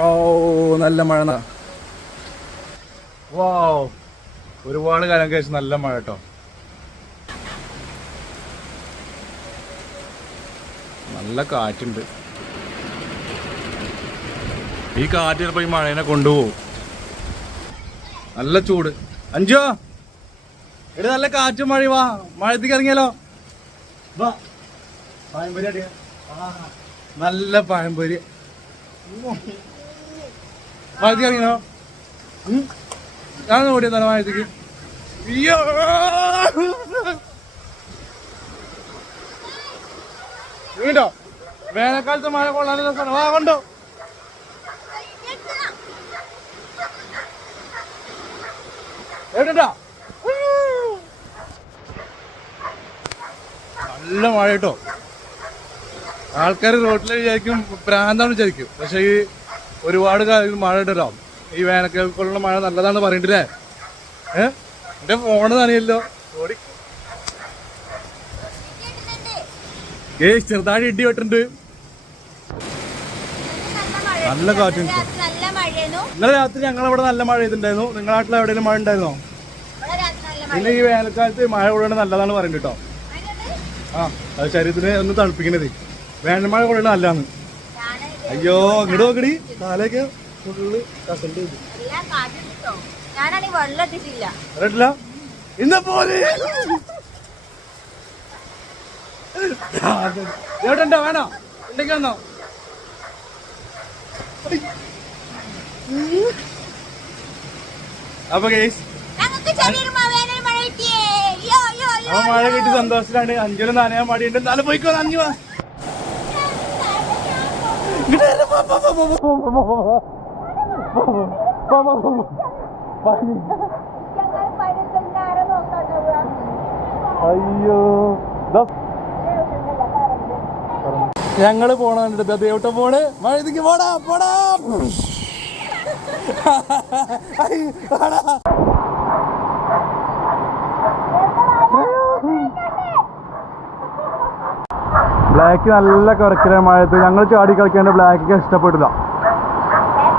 ഓ നല്ല മഴ. വാവ്, ഒരുപാട് കാലം കഴിച്ച് നല്ല മഴ കേട്ടോ. നല്ല കാറ്റുണ്ട്. ഈ കാറ്റ് ചിലപ്പോ ഈ മഴേനെ കൊണ്ടുപോകും. നല്ല ചൂട്. അഞ്ചോ ഇവിടെ നല്ല കാറ്റും മഴ. വാ, മഴത്തേക്ക് ഇറങ്ങിയാലോ. വാ, പഴംപൊരി അടിയാ. നല്ല പഴംപൊരി. മഴത്തേക്ക് ഇറങ്ങിയോ? ഞാൻ ഓടിയ നല്ല മഴത്തേക്ക്. വീണ്ടോ വേനൽക്കാലത്ത് മഴ കൊള്ളാൻ രസമാണ്. വാ, കൊണ്ടോ. എവിടെണ്ടാ? നല്ല മഴ കേട്ടോ. ആൾക്കാർ റോട്ടിൽ വിചാരിക്കും പ്രാന്താണ് വിചാരിക്കും. പക്ഷെ ഈ ഒരുപാട് മഴ ഇടല്ലോ. ഈ വേനൽക്കാലത്തുള്ള മഴ നല്ലതാണ് പറയണ്ടല്ലേ. എന്റെ ഫോണ് നനയല്ലോ. ഓടി ചെറുതായി ഇടി വെട്ടുണ്ട്. നല്ല കാറ്റുണ്ട്. ഇന്നലെ രാത്രി ഞങ്ങളവിടെ നല്ല മഴ ചെയ്തിട്ടുണ്ടായിരുന്നു. നിങ്ങളുടെ നാട്ടിൽ എവിടെയെങ്കിലും മഴ ഉണ്ടായിരുന്നോ? പിന്നെ ഈ വേനൽക്കാലത്ത് മഴ കൊള്ളണ നല്ലതാണ് പറയുന്നത് കേട്ടോ. അത് ശരീരത്തിന് ഒന്ന് തണുപ്പിക്കണത്. വേനൽ മഴ കൊള്ളണ നല്ലതാണ്. അയ്യോ, ഇങ്ങോട്ട് നോക്കടി. കാലൊക്കെ ഫുള്ള് കസണ്ട്. വെള്ളമില്ല ഇന്ന പോലെ. എവിടെണ്ടോ? വേണോ? ഉണ്ടെങ്കിൽ വന്നോ. അപ്പൊ മഴ കിട്ടി സന്തോഷത്തിലാണ്. അഞ്ചിനും നനയാൻ മടിയുണ്ട്. എന്നാലും പോയിക്കോ, നനഞ്ഞു വാ. അയ്യോ, ഞങ്ങള് പോണ ദേവട്ട പോണ്. മഴത്തേക്ക് പോടാ പോടാ. ബ്ലാക്ക് നല്ല കുറയ്ക്കല മഴയത്ത്. ഞങ്ങൾ ചാടി കളിക്കാണ്ട് ബ്ലാക്കൊക്കെ ഇഷ്ടപ്പെടില്ല.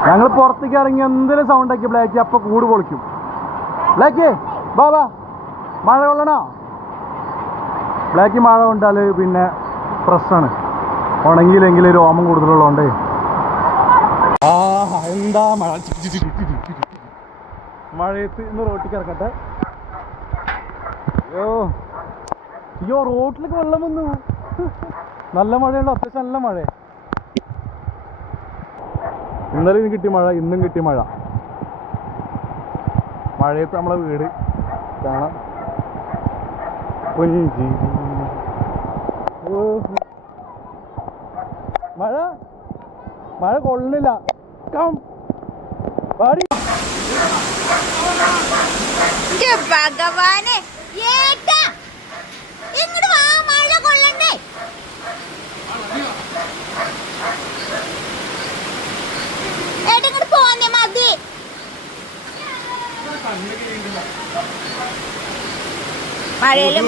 ഞങ്ങൾ പുറത്തേക്ക് ഇറങ്ങി എന്തെങ്കിലും സൗണ്ട് ആക്കി ബ്ലാക്ക് അപ്പൊ കൂട് പൊളിക്കും. ബ്ലാക്ക് ബാബാ, മഴ കൊള്ളണോ? ബ്ലാക്ക് മഴ കൊണ്ടാല് പിന്നെ പ്രശ്നമാണ്. ഉണങ്ങിയില്ലെങ്കിൽ രോമം കൂടുതലുള്ളതുകൊണ്ടേ. എന്താ മഴ. മഴയത്ത് ഇന്ന് റോട്ടിലേക്ക് ഇറക്കട്ടെ. അയ്യോ, റോട്ടിലേക്ക് വെള്ളം വന്നു. നല്ല മഴയുണ്ടോ? അത്യാവശ്യം നല്ല മഴ. ഇന്നലെ ഇന്ന് കിട്ടിയ മഴ, ഇന്നും കിട്ടിയ മഴ. മഴയത്ത് നമ്മളെ വീട് കാണാം. പുഞ്ചിരി. മഴ മഴ കൊള്ളില്ല. ഭഗവാനെ, മഴ കൊള്ളണ്ടേ? ഏട്ടങ്ങോട്ട് പോന്നെ മതി. മഴയിലും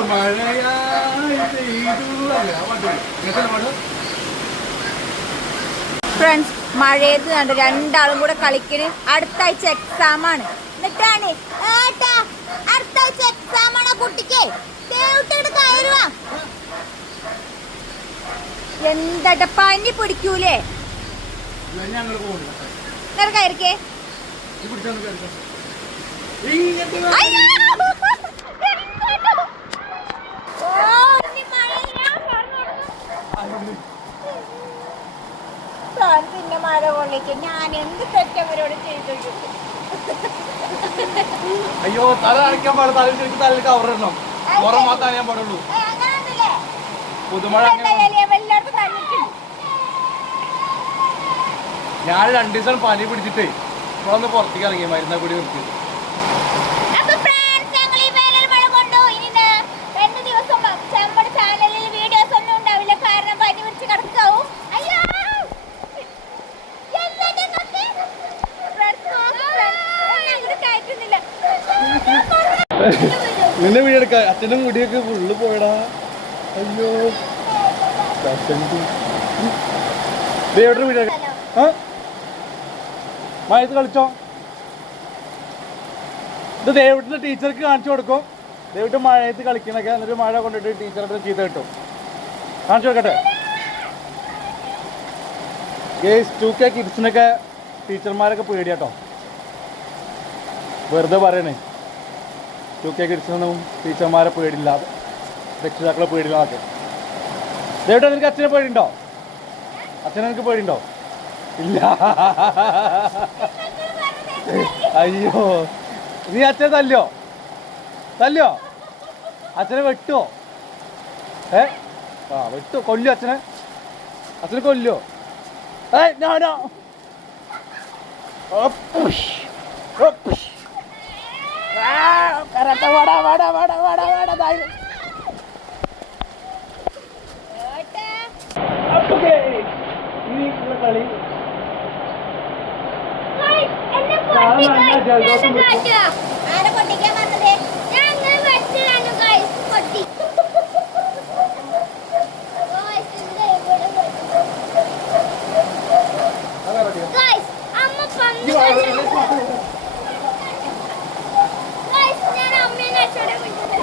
ഫ്രണ്ട്സ്, മഴയത്ത് കണ്ട് രണ്ടാളും കൂടെ കളിക്കണ്. അടുത്ത ആഴ്ച എക്സാം ആണ്. എന്നിട്ടാണ് ഏട്ടാ, അടുത്ത ആഴ്ച എക്സാം ആണ് കുട്ടിക്ക്. കയറുവാ. എന്താ പനി പിടിക്കൂലേ? കയറിക്കേ. പിന്നെ മഴ കൊള്ളിക്ക്. ഞാൻ എന്ത് തെറ്റവരോട് ചെയ്തു. അയ്യോ, തല അടിക്കാൻ പാടില്ല. തലയിൽ തലയിൽ കവറിടണം. പുറം മാത്രമേ ഞാൻ പാടുള്ളൂ. പുതുമഴ ഞാൻ 2 ദിവസം പനി പിടിച്ചിട്ടേ ഇപ്പോഴൊന്ന് പുറത്തേക്ക് ഇറങ്ങി. മരുന്ന കൂടി നിർത്തി. നിന്നെ വീടെടുക്ക. അച്ഛനും മുടിയൊക്കെ ഫുള്ള് പോയടാ. അയ്യോ, വീടെടുക്ക. മഴയത്ത് കളിച്ചോ. ഇത് ദേവിട്ടിന്റെ ടീച്ചർക്ക് കാണിച്ചു കൊടുക്കും. ദേവിട്ട് മഴയത്ത് കളിക്കണൊക്കെ എന്നിട്ട് മഴ കൊണ്ടിട്ട് ടീച്ചറുടെ ചീത്ത കിട്ടും. കാണിച്ചു കൊടുക്കട്ടെ. ഗേസ് 2K കിഡ്സിനൊക്കെ ടീച്ചർമാരൊക്കെ പേടിയാട്ടോ. വെറുതെ പറയണേ. 2K കിഡ്സിനൊന്നും ടീച്ചർമാരെ പേടില്ല, രക്ഷിതാക്കളെ പേടില്ല എന്നൊക്കെ. ദേവിട്ട് നിനക്ക് അച്ഛനെ പേടിയുണ്ടോ? അച്ഛനെ നിനക്ക് പേടിയുണ്ടോ? ഇല്ല. അയ്യോ, നീ അച്ഛനെ തല്ലോ? തല്ലോ? അച്ഛനെ വെട്ടുവോ? വെട്ടോ? കൊല്ലോ അച്ഛനെ? അച്ഛനെ കൊല്ലോ? ഞാനോ കളി ആരെ പൊട്ടിക്കാൻ വന്നത്? ഞങ്ങൾ വെച്ചതാണ് ഗൈസ്, പൊട്ടി. ഗൈസ് അമ്മ പന്ത് ഗൈസ് ഞാൻ അമ്മേനെ അച്ഛനെ വിളിച്ചത്.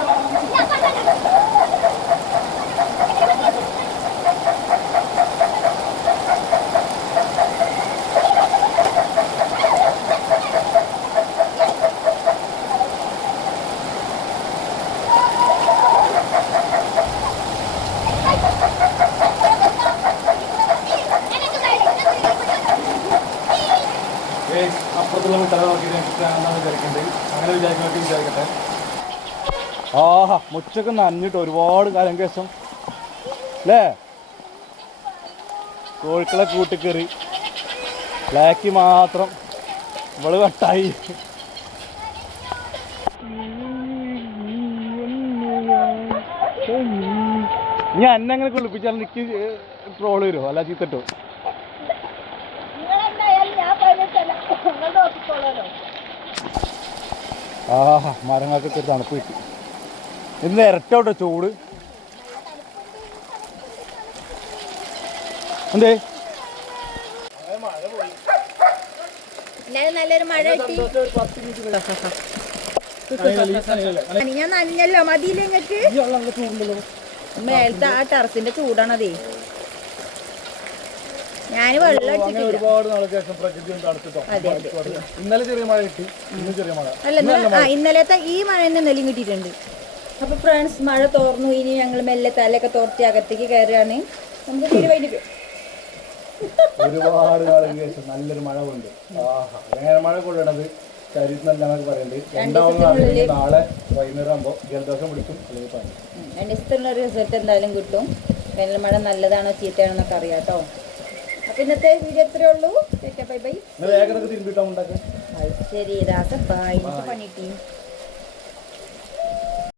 അപ്പുറത്തുള്ള മുട്ടകളെ നോക്കിയിട്ട് വിചാരിക്കണ്ടേ, അങ്ങനെ വിചാരിക്കട്ടെ. ആഹാ, മുച്ചൊക്കെ നനഞ്ഞിട്ട് ഒരുപാട് കാലം ശേഷം അല്ലേ കോഴിക്കളെ കൂട്ടിക്കേറി. ബ്ലാക്കി മാത്രം ഇവള് കട്ടായി. ഞാൻ എന്നെ അങ്ങനെ കുളിപ്പിച്ചാൽ എനിക്ക് ട്രോള് വരുമോ? അല്ല ചീത്തട്ടോ? ആഹാ, മരങ്ങൾക്കൊക്കെ ഒരു തണുപ്പ് കിട്ടി. ഇന്ന് ഇരട്ടോട്ടോ ചൂട്. എന്തേ നല്ലൊരു മഴ കിട്ടി. ഞാൻ നനഞ്ഞല്ലോ, മതിയില്ല നിങ്ങക്ക്? മേലത്തെ ആ ടെറസിന്റെ ചൂടാണതേ. ഞാൻ വെള്ളം ഒരുപാട് നാൾക്ക് ശേഷം പ്രകൃതി തണുത്തിട്ടോ. ഇന്നലെ ചെറിയ മഴ കിട്ടി, ഇന്ന് ചെറിയ മഴ. അല്ല, ഇന്നലത്തെ ഈ മഴ തന്നെ ഇന്നലെയും കിട്ടിയിട്ടുണ്ട്. അപ്പൊ ഫ്രണ്ട്സ്, മഴ തോർന്നു. ഇനി ഞങ്ങൾ മെല്ലെ തലയൊക്കെ തോർത്തി അകത്തേക്ക് കയറുകയാണ്. നമുക്ക് തീരുമാനിക്കും. ഒരുപാട് നാൾക്ക് ശേഷം നല്ലൊരു മഴ കൊണ്ട്. ആഹാ, എങ്ങനെ മഴ കൊള്ളണത് ശരീരത്തിൽ നല്ലതൊക്കെ പറയുന്നുണ്ട്. നാളെ വൈകുന്നേരം ആകുമ്പോൾ ജലദോഷം പിടിക്കും, അല്ലെങ്കിൽ പനി. 2 ദിവസത്തിനുള്ള റിസൾട്ട് എന്തായാലും കിട്ടും. വേനൽ മഴ നല്ലതാണോ ചീത്തയാണോ എന്നൊക്കെ അറിയാം കേട്ടോ. അപ്പൊ ഇന്നത്തെ വീഡിയോ എത്രയേ ഉള്ളൂ. Bye bye. വേഗം തിരുമ്പിട്ടോ ഉണ്ടാക്കാൻ. ശരി, രാസപ്പായി പണിട്ടി.